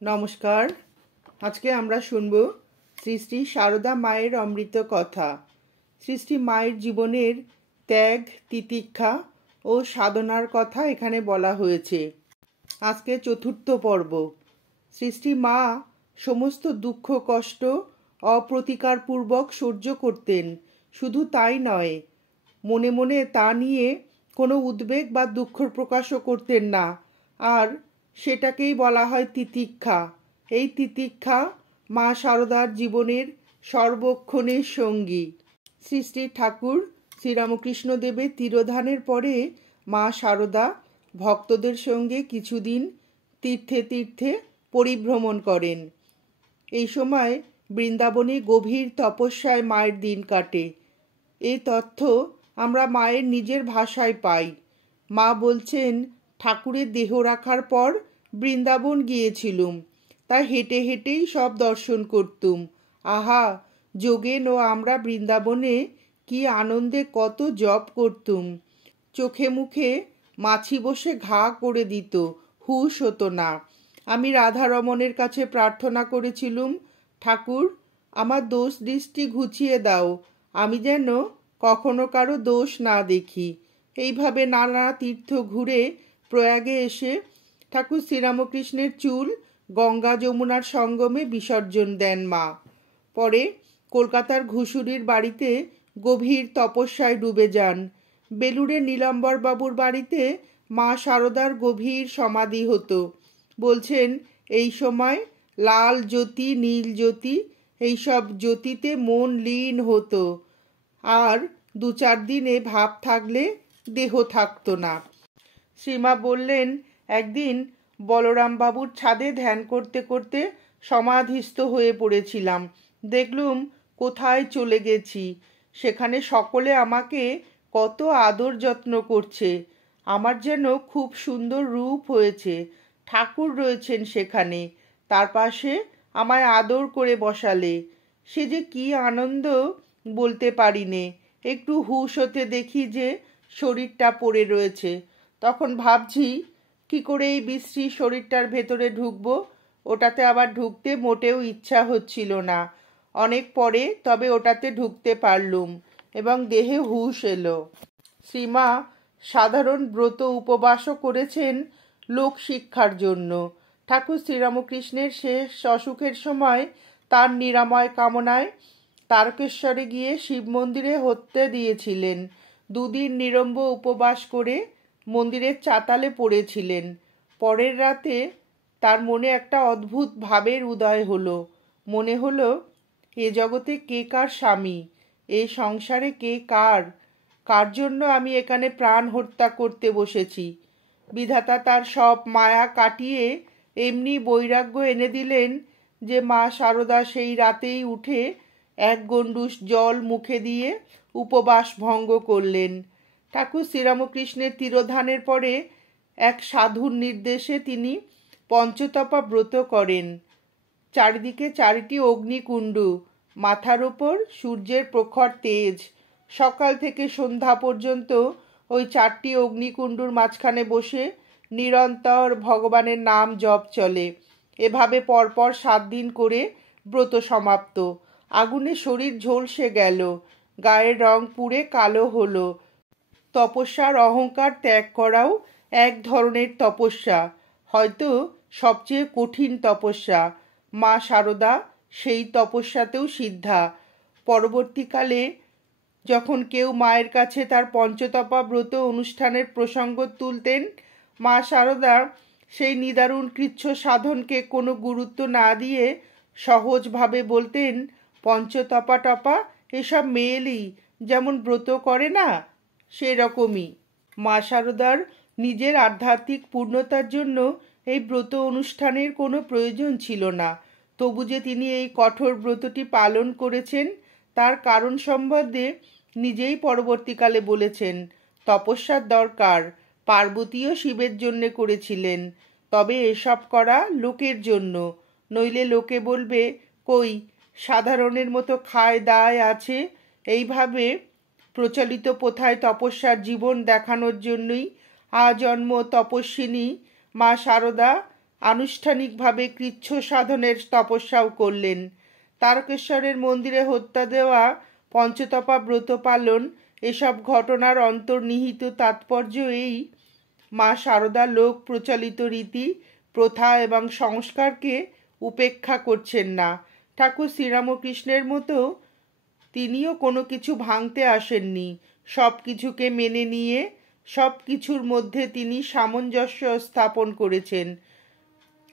নমস্কার। আজকে আমরা শুনব শ্রী শ্রী সারদা মায়ের অমৃত কথা। শ্রী শ্রী মায়ের জীবনের ত্যাগ, তিতিক্ষা ও সাধনার কথা এখানে বলা হয়েছে। আজকে চতুর্থ পর্ব। শ্রী শ্রী মা সমস্ত দুঃখ কষ্ট অপ্রতিকারপূর্বক সহ্য করতেন। শুধু তাই নয়, মনে মনে তা নিয়ে কোনো উদ্বেগ বা দুঃখ প্রকাশও করতেন না। আর সেটাকেই বলা হয় তিতিক্ষা। এই তিতিক্ষা মা সারদার জীবনের সর্বক্ষণের সঙ্গী। শ্রী শ্রী ঠাকুর শ্রীরামকৃষ্ণ দেবের তিরোধানের পরে মা সারদা ভক্তদের সঙ্গে কিছুদিন তীর্থে তীর্থে পরিভ্রমণ করেন। এই সময় বৃন্দাবনে গভীর তপস্যায় মায়ের দিন কাটে। এই তথ্য আমরা মায়ের নিজের ভাষায় পাই। মা বলছেন, ঠাকুরের দেহ রাখার পর বৃন্দাবন গিয়েছিলুম, তাই হেঁটে হেঁটেই সব দর্শন করতুম। আহা, যোগেন ও আমরা বৃন্দাবনে কি আনন্দে কত জপ করতুম। চোখে মুখে মাছি বসে ঘা করে দিত, হুঁশ হতো না। আমি রাধারমণের কাছে প্রার্থনা করেছিলুম, ঠাকুর, আমার দোষ দৃষ্টি ঘুচিয়ে দাও, আমি যেন কখনো কারো দোষ না দেখি। এইভাবে নানা তীর্থ ঘুরে প্রয়াগে এসে ঠাকুর শ্রীরামকৃষ্ণের চুল গঙ্গা যমুনার সঙ্গমে বিসর্জন দেন মা। পরে কলকাতার ঘুষুরির বাড়িতে গভীর তপস্যায় ডুবে যান। বেলুড়ের নীলাম্বর বাবুর বাড়িতে মা সারদার গভীর সমাধি হতো। বলছেন, এই সময় লাল জ্যোতি, নীল জ্যোতি, এইসব জ্যোতিতে মন লীন হতো। আর 2-4 দিনে ভাব থাকলে দেহ থাকতো না। শ্রীমা বললেন, একদিন বলরাম বাবুর ছাদে ধ্যান করতে করতে সমাধিস্থ হয়ে পড়েছিলাম। দেখলুম কোথায় চলে গেছি। সেখানে সকলে আমাকে কত আদর যত্ন করছে। আমার যেন খুব সুন্দর রূপ হয়েছে। ঠাকুর রয়েছেন সেখানে, তার পাশে আমায় আদর করে বসালে। সে যে কি আনন্দ বলতে পারি নে। একটু হুঁশ হতে দেখি যে শরীরটা পড়ে রয়েছে। তখন ভাবছি, কি করে এই বিশ্রী শরীরটার ভেতরে ঢুকবো। ওটাতে আবার ঢুকতে মোটেও ইচ্ছা হচ্ছিল না। অনেক পরে তবে ওটাতে ঢুকতে পারলুম এবং দেহে হুঁশ এলো। শ্রীমা সাধারণ ব্রত উপবাসও করেছেন লোক শিক্ষার জন্য। ঠাকুর শ্রীরামকৃষ্ণের শেষ অসুখের সময় তার নিরাময় কামনায় তারকেশ্বরে গিয়ে শিব মন্দিরে হত্যে দিয়েছিলেন। 2 দিন নিরম্ব উপবাস করে মন্দিরের চাতালে পড়েছিলেন। পরের রাতে তার মনে একটা অদ্ভুত ভাবের উদয় হলো। মনে হলো, এ জগতে কে কার স্বামী, এ সংসারে কে কার, কার জন্য আমি এখানে প্রাণ হত্যা করতে বসেছি। বিধাতা তার সব মায়া কাটিয়ে এমনি বৈরাগ্য এনে দিলেন যে মা সারদা সেই রাতেই উঠে 1 গণ্ডূষ জল মুখে দিয়ে উপবাস ভঙ্গ করলেন। ঠাকুর শ্রীরামকৃষ্ণের তিরোধানের পরে এক সাধুর নির্দেশে তিনি পঞ্চতপা ব্রত করেন। চারিদিকে 4টি অগ্নিকুণ্ড, মাথার ওপর সূর্যের প্রখর তেজ। সকাল থেকে সন্ধ্যা পর্যন্ত ওই 4টি অগ্নিকুণ্ডুর মাঝখানে বসে নিরন্তর ভগবানের নাম জপ চলে। এভাবে পরপর 7 দিন করে ব্রত সমাপ্ত। আগুনে শরীর ঝলসে গেল, গায়ের রং পুড়ে কালো হলো। তপস্যার অহংকার ত্যাগ করাও এক ধরনের তপস্যা, হয়তো সবচেয়ে কঠিন তপস্যা। মা সারদা সেই তপস্যাতেও সিদ্ধা। পরবর্তীকালে যখন কেউ মায়ের কাছে তার পঞ্চতপা ব্রত অনুষ্ঠানের প্রসঙ্গ তুলতেন, মা সারদা সেই নিদারুণ কৃচ্ছ সাধনকে কোনো গুরুত্ব না দিয়ে সহজভাবে বলতেন, পঞ্চতপা টপা এসব মেয়েলি যেমন ব্রত করে না, সেরকমই। মা সারদার নিজের আধ্যাত্মিক পূর্ণতার জন্য এই ব্রত অনুষ্ঠানের কোনো প্রয়োজন ছিল না। তবু যে তিনি এই কঠোর ব্রতটি পালন করেছেন তার কারণ সম্বন্ধে নিজেই পরবর্তীকালে বলেছেন, তপস্যার দরকার পার্বতীও শিবের জন্যে করেছিলেন, তবে এসব করা লোকের জন্য, নইলে লোকে বলবে, কই সাধারণের মতো খায় দায় আছে। এইভাবে প্রচলিত প্রথায় তপস্যার জীবন দেখানোর জন্যই আজন্ম তপস্বিনী মা সারদা আনুষ্ঠানিকভাবে কৃচ্ছ সাধনের তপস্যাও করলেন। তারকেশ্বরের মন্দিরে হত্যা দেওয়া, পঞ্চতপা ব্রত পালন, এসব ঘটনার অন্তর্নিহিত তাৎপর্য এই: মা শারদা লোক প্রচলিত রীতি, প্রথা এবং সংস্কারকে উপেক্ষা করছেন না। ঠাকুর শ্রীরামকৃষ্ণের মতো তিনিও কোনো কিছু ভাঙতে আসেননি। সব কিছুকে মেনে নিয়ে সব কিছুর মধ্যে তিনি সামঞ্জস্য স্থাপন করেছেন।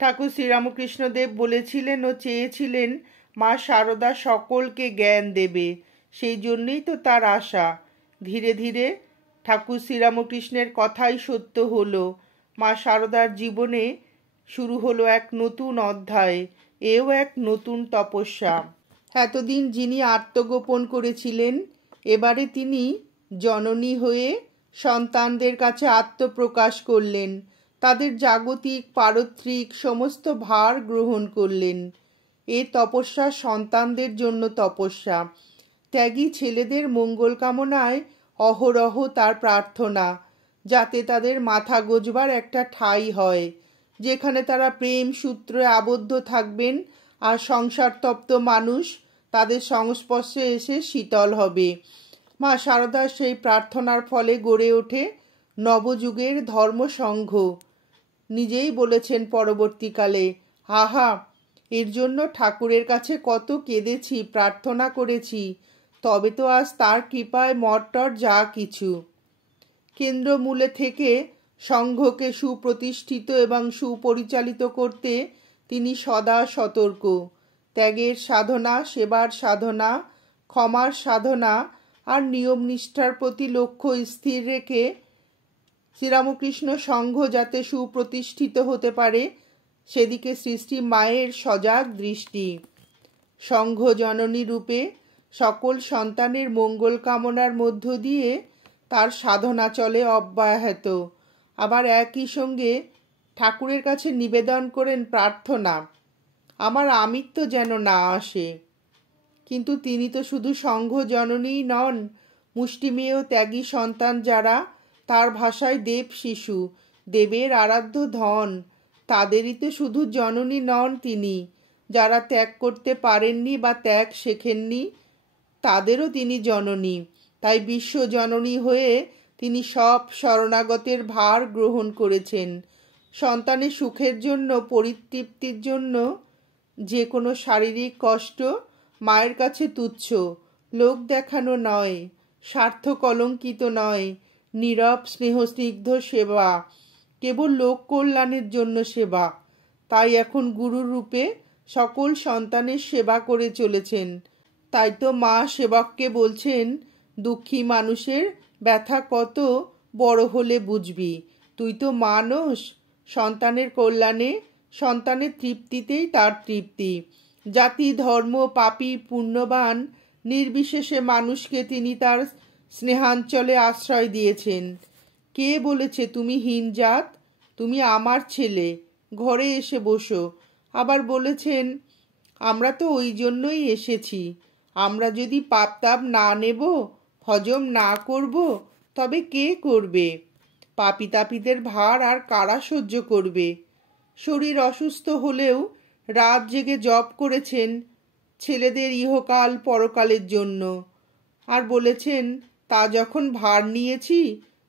ঠাকুর শ্রীরামকৃষ্ণদেব বলেছিলেন ও চেয়েছিলেন মা শারদা সকলকে জ্ঞান দেবে। সেই জন্যই তো তার আশা। ধীরে ধীরে ঠাকুর শ্রীরামকৃষ্ণের কথাই সত্য হলো। মা শারদার জীবনে শুরু হলো এক নতুন অধ্যায়, এও এক নতুন তপস্যা। এতদিন যিনি আত্মগোপন করেছিলেন, এবারে তিনি জননী হয়ে সন্তানদের কাছে আত্মপ্রকাশ করলেন। তাদের জাগতিক পারত্রিক সমস্ত ভার গ্রহণ করলেন। এ তপস্যা সন্তানদের জন্য তপস্যা। ত্যাগী ছেলেদের মঙ্গল কামনায় অহরহ তার প্রার্থনা, যাতে তাদের মাথা গোজবার একটা ঠাঁই হয়, যেখানে তারা প্রেম সূত্রে আবদ্ধ থাকবেন আর সংসারতপ্ত মানুষ তাদের সংস্পর্শে এসে শীতল হবে। মা শারদার সেই প্রার্থনার ফলে গড়ে ওঠে নবযুগের ধর্মসংঘ। নিজেই বলেছেন পরবর্তীকালে, আহা, এর জন্য ঠাকুরের কাছে কত কেঁদেছি, প্রার্থনা করেছি, তবে তো আজ তার কৃপায় মঠটর যা কিছু। কেন্দ্রমূলে থেকে সংঘকে সুপ্রতিষ্ঠিত এবং সুপরিচালিত করতে তিনি সদা সতর্ক। ত্যাগের সাধনা, সেবার সাধনা, ক্ষমার সাধনা আর নিয়ম নিষ্ঠার প্রতি লক্ষ্য স্থির রেখে শ্রীরামকৃষ্ণ সংঘ যাতে সুপ্রতিষ্ঠিত হতে পারে, সেদিকে সৃষ্টি মায়ের সজাগ দৃষ্টি। সংঘ জননী রূপে সকল সন্তানের মঙ্গল কামনার মধ্য দিয়ে তার সাধনা চলে অব্যাহত। আবার একই সঙ্গে ঠাকুরের কাছে নিবেদন করেন প্রার্থনা, আমার আমিত্ব যেন না আসে। কিন্তু তিনি তো শুধু সংঘ জননীই নন, মুষ্টিমেয় ত্যাগী সন্তান যারা, তার ভাষায় দেব শিশু, দেবের আরাধ্য ধন, তাদেরই তো শুধু জননী নন তিনি। যারা ত্যাগ করতে পারেননি বা ত্যাগ শেখেননি, তাদেরও তিনি জননী। তাই বিশ্ব জননী হয়ে তিনি সব শরণাগতের ভার গ্রহণ করেছেন। সন্তানের সুখের জন্য, পরিতৃপ্তির জন্য যে কোনো শারীরিক কষ্ট মায়ের কাছে তুচ্ছ, লোক দেখানো নয়, স্বার্থ কলঙ্কিত নয়, নীরব স্নেহস্নিগ্ধ সেবা, কেবল লোক কল্যাণের জন্য সেবা। তাই এখন গুরুর রূপে সকল সন্তানের সেবা করে চলেছেন। তাই তো মা সেবককে বলছেন, দুঃখী মানুষের ব্যথা কত বড় হলে বুঝবি, তুই তো মানুষ। সন্তানের কল্যাণে, সন্তানের তৃপ্তিতেই তার তৃপ্তি। জাতি ধর্ম পাপী পুণ্যবান নির্বিশেষে মানুষকে তিনি তার স্নেহাঞ্চলে আশ্রয় দিয়েছেন। কে বলেছে তুমি হীন জাত, তুমি আমার ছেলে, ঘরে এসে বসো। আবার বলেছেন, আমরা তো ওই জন্যই এসেছি, আমরা যদি পাপ তাপ না নেব, হজম না করব, তবে কে করবে? পাপী তাপীদের ভার আর কারা সহ্য করবে? শরীর অসুস্থ হলেও রাত জেগে জপ করেছেন ছেলেদের ইহকাল পরকালের জন্য। আর বলেছেন, তা যখন ভার নিয়েছি,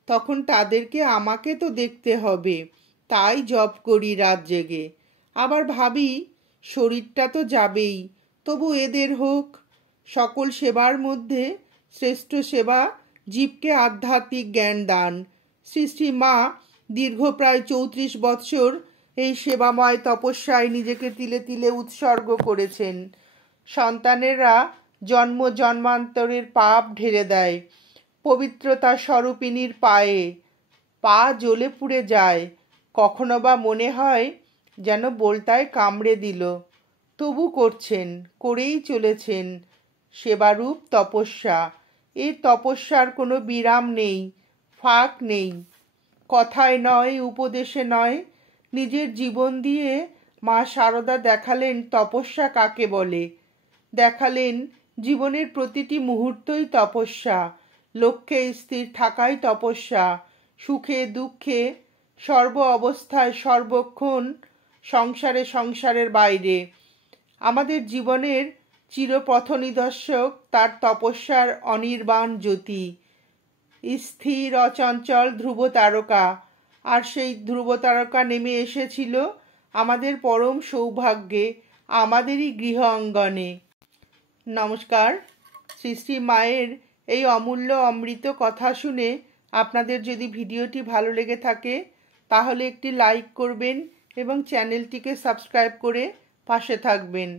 তখন তাদেরকে আমাকে তো দেখতে হবে, তাই জপ করি রাত জেগে। আবার ভাবি, শরীরটা তো যাবেই, তবু এদের হোক। সকল সেবার মধ্যে শ্রেষ্ঠ সেবা জীবকে আধ্যাত্মিক জ্ঞান দান। শ্রী মা দীর্ঘ প্রায় 34 বৎসর এই সেবাময় তপস্যায় নিজেকে তিলে তিলে উৎসর্গ করেছেন। সন্তানেরা জন্ম জন্মান্তরের পাপ ঢেলে দেয় পবিত্রতা স্বরূপিণীর পায়ে, পা জ্বলে পুড়ে যায়, কখনো বা মনে হয় যেন বোলতায় কামড়ে দিল। তবু করছেন, করেই চলেছেন সেবারূপ তপস্যা। এই তপস্যার কোনো বিরাম নেই, ফাঁক নেই। কথায় নয়, উপদেশে নয়, নিজের জীবন দিয়ে মা শারদা দেখালেন তপস্যা কাকে বলে। দেখালেন জীবনের প্রতিটি মুহূর্তই তপস্যা, লক্ষ্যে স্থির থাকাই তপস্যা, সুখে দুঃখে সর্ব অবস্থায় সর্বক্ষণ সংসারে সংসারের বাইরে। আমাদের জীবনের চিরপথ নিদর্শক তার তপস্যার অনির্বাণ জ্যোতি, স্থির অচঞ্চল ধ্রুব তারকা। আর সেই ধ্রুব তারকা নেমে এসেছিল আমাদের পরম সৌভাগ্যে, আমাদেরই গৃহ অঙ্গনে। নমস্কার। শ্রী শ্রী মায়ের এই অমূল্য অমৃত কথা শুনে আপনাদের যদি ভিডিওটি ভালো লেগে থাকে তাহলে একটি লাইক করবেন এবং চ্যানেলটিকে সাবস্ক্রাইব করে পাশে থাকবেন।